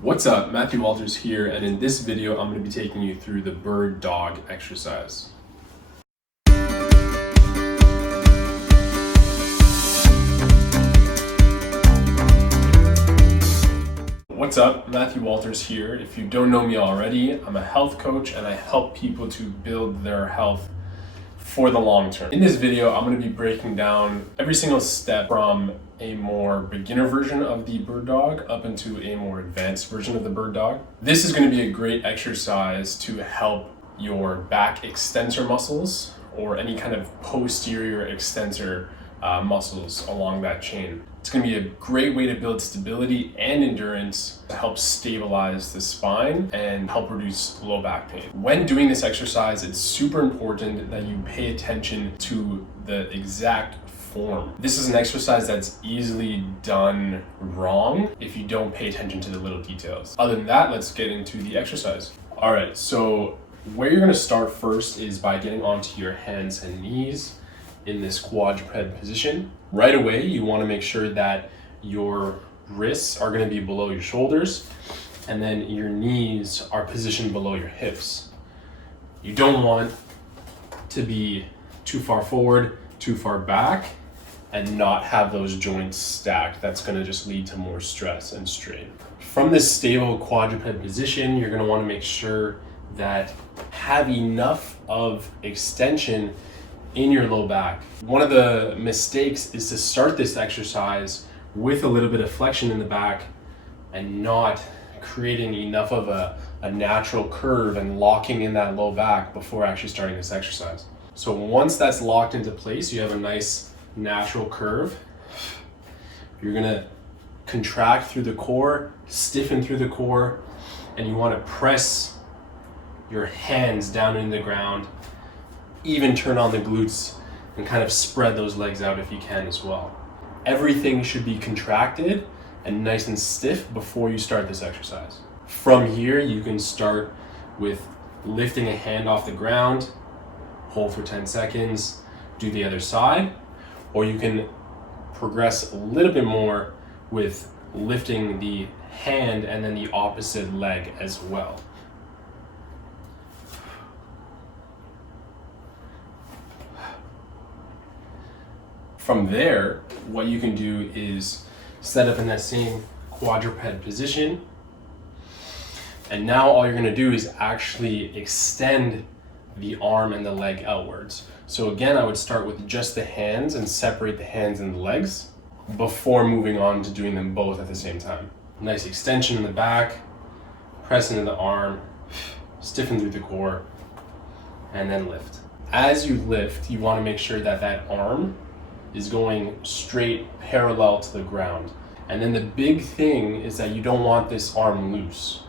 What's up, Matthew Walters here, and in this video I'm going to be taking you through the bird dog exercise. What's up, Matthew Walters here. If you don't know me already, I'm a health coach and I help people to build their health for the long term. In this video, I'm going to be breaking down every single step from a more beginner version of the bird dog up into a more advanced version of the bird dog. This is going to be a great exercise to help your back extensor muscles or any kind of posterior extensor muscles along that chain. It's going to be a great way to build stability and endurance to help stabilize the spine and help reduce low back pain. When doing this exercise, it's super important that you pay attention to the exact form. This is an exercise that's easily done wrong if you don't pay attention to the little details. Other than that, let's get into the exercise. All right, so where you're going to start first is by getting onto your hands and knees in this quadruped position. Right away, you want to make sure that your wrists are going to be below your shoulders and then your knees are positioned below your hips. You don't want to be too far forward, too far back, and not have those joints stacked. That's going to just lead to more stress and strain. From this stable quadruped position, you're going to want to make sure that have enough of extension in your low back. One of the mistakes is to start this exercise with a little bit of flexion in the back and not creating enough of a natural curve and locking in that low back before actually starting this exercise. So once that's locked into place, you have a nice natural curve. You're gonna contract through the core, stiffen through the core, and you wanna press your hands down into the ground, even turn on the glutes and kind of spread those legs out if you can as well. Everything should be contracted and nice and stiff before you start this exercise. From here, you can start with lifting a hand off the ground, hold for 10 seconds, do the other side, or you can progress a little bit more with lifting the hand and then the opposite leg as well. From there, what you can do is set up in that same quadruped position. And now all you're gonna do is actually extend the arm and the leg outwards. So again, I would start with just the hands and separate the hands and the legs before moving on to doing them both at the same time. Nice extension in the back, press into the arm, stiffen through the core, and then lift. As you lift, you wanna make sure that that arm is going straight parallel to the ground. And then the big thing is that you don't want this arm loose.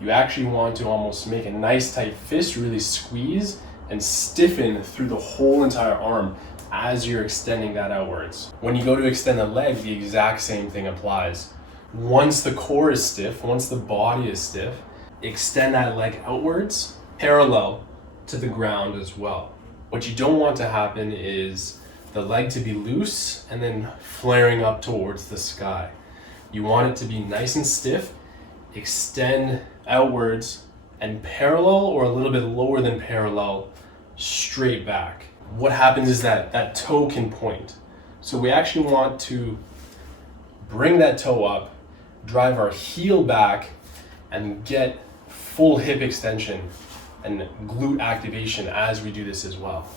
You actually want to almost make a nice tight fist, really squeeze and stiffen through the whole entire arm as you're extending that outwards. When you go to extend the leg, the exact same thing applies. Once the core is stiff, once the body is stiff, extend that leg outwards, parallel to the ground as well. What you don't want to happen is the leg to be loose and then flaring up towards the sky. You want it to be nice and stiff, extend outwards and parallel or a little bit lower than parallel, straight back. What happens is that that toe can point. So we actually want to bring that toe up, drive our heel back and get full hip extension and glute activation as we do this as well.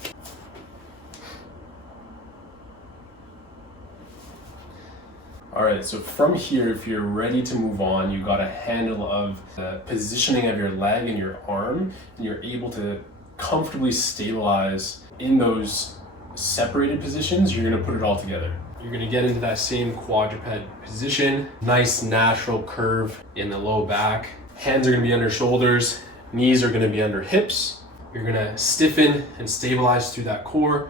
All right, so from here, if you're ready to move on, you got a handle of the positioning of your leg and your arm, and you're able to comfortably stabilize in those separated positions, you're gonna put it all together. You're gonna get into that same quadruped position, nice natural curve in the low back. Hands are gonna be under shoulders, knees are gonna be under hips. You're gonna stiffen and stabilize through that core.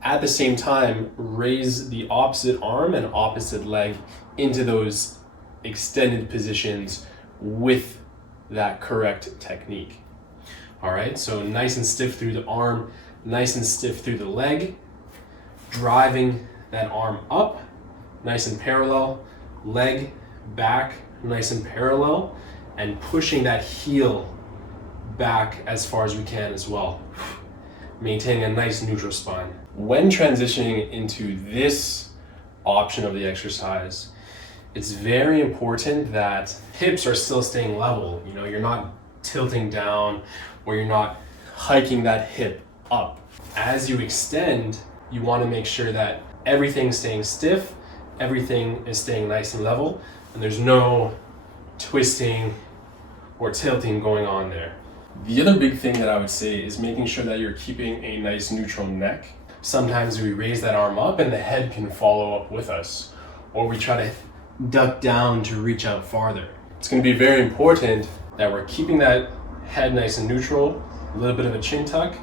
At the same time, raise the opposite arm and opposite leg into those extended positions with that correct technique. All right, so nice and stiff through the arm, nice and stiff through the leg, driving that arm up, nice and parallel, leg back nice and parallel and pushing that heel back as far as we can as well. Maintaining a nice neutral spine. When transitioning into this option of the exercise, it's very important that hips are still staying level. You know, you're not tilting down or you're not hiking that hip up. As you extend, you want to make sure that everything's staying stiff, everything is staying nice and level, and there's no twisting or tilting going on there. The other big thing that I would say is making sure that you're keeping a nice neutral neck. Sometimes we raise that arm up and the head can follow up with us, or we try to duck down to reach out farther. It's going to be very important that we're keeping that head nice and neutral, a little bit of a chin tuck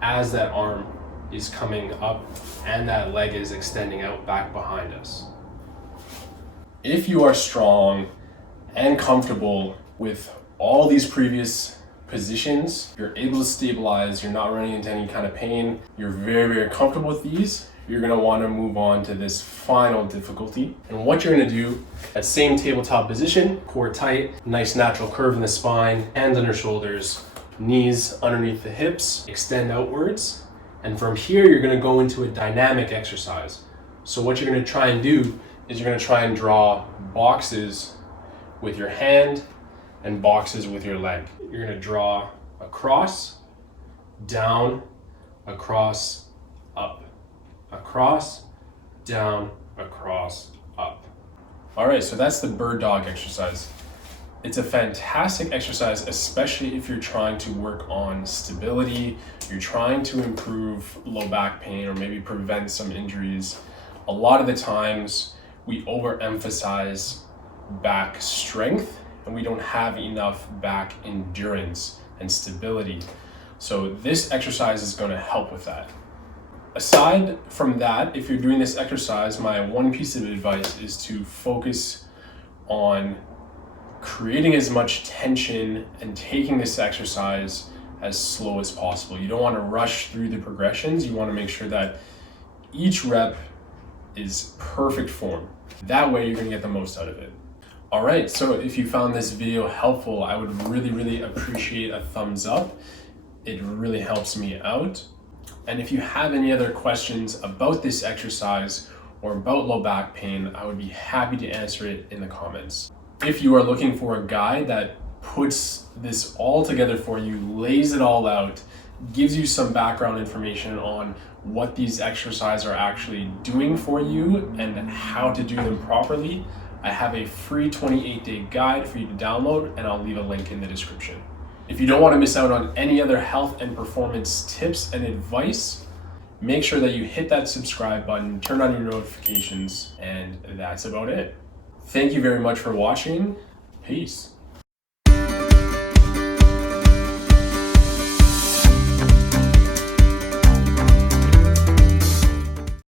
as that arm is coming up and that leg is extending out back behind us. If you are strong and comfortable with all these previous positions, you're able to stabilize, you're not running into any kind of pain, you're very, very comfortable with these, you're gonna wanna move on to this final difficulty. And what you're gonna do, that same tabletop position, core tight, nice natural curve in the spine, hands under shoulders, knees underneath the hips, extend outwards. And from here, you're gonna go into a dynamic exercise. So what you're gonna try and do is you're gonna try and draw boxes with your hand and boxes with your leg. You're gonna draw across, down, across, up. Across, down, across, up. All right, so that's the bird dog exercise. It's a fantastic exercise, especially if you're trying to work on stability, you're trying to improve low back pain or maybe prevent some injuries. A lot of the times we overemphasize back strength and we don't have enough back endurance and stability. So this exercise is going to help with that. Aside from that, if you're doing this exercise, my one piece of advice is to focus on creating as much tension and taking this exercise as slow as possible. You don't want to rush through the progressions. You want to make sure that each rep is perfect form. That way you're going to get the most out of it. All right, so if you found this video helpful, I would really, really appreciate a thumbs up. It really helps me out. And if you have any other questions about this exercise or about low back pain, I would be happy to answer it in the comments. If you are looking for a guide that puts this all together for you, lays it all out, gives you some background information on what these exercises are actually doing for you and how to do them properly, I have a free 28-day guide for you to download, and I'll leave a link in the description. If you don't want to miss out on any other health and performance tips and advice, make sure that you hit that subscribe button, turn on your notifications, and that's about it. Thank you very much for watching. Peace.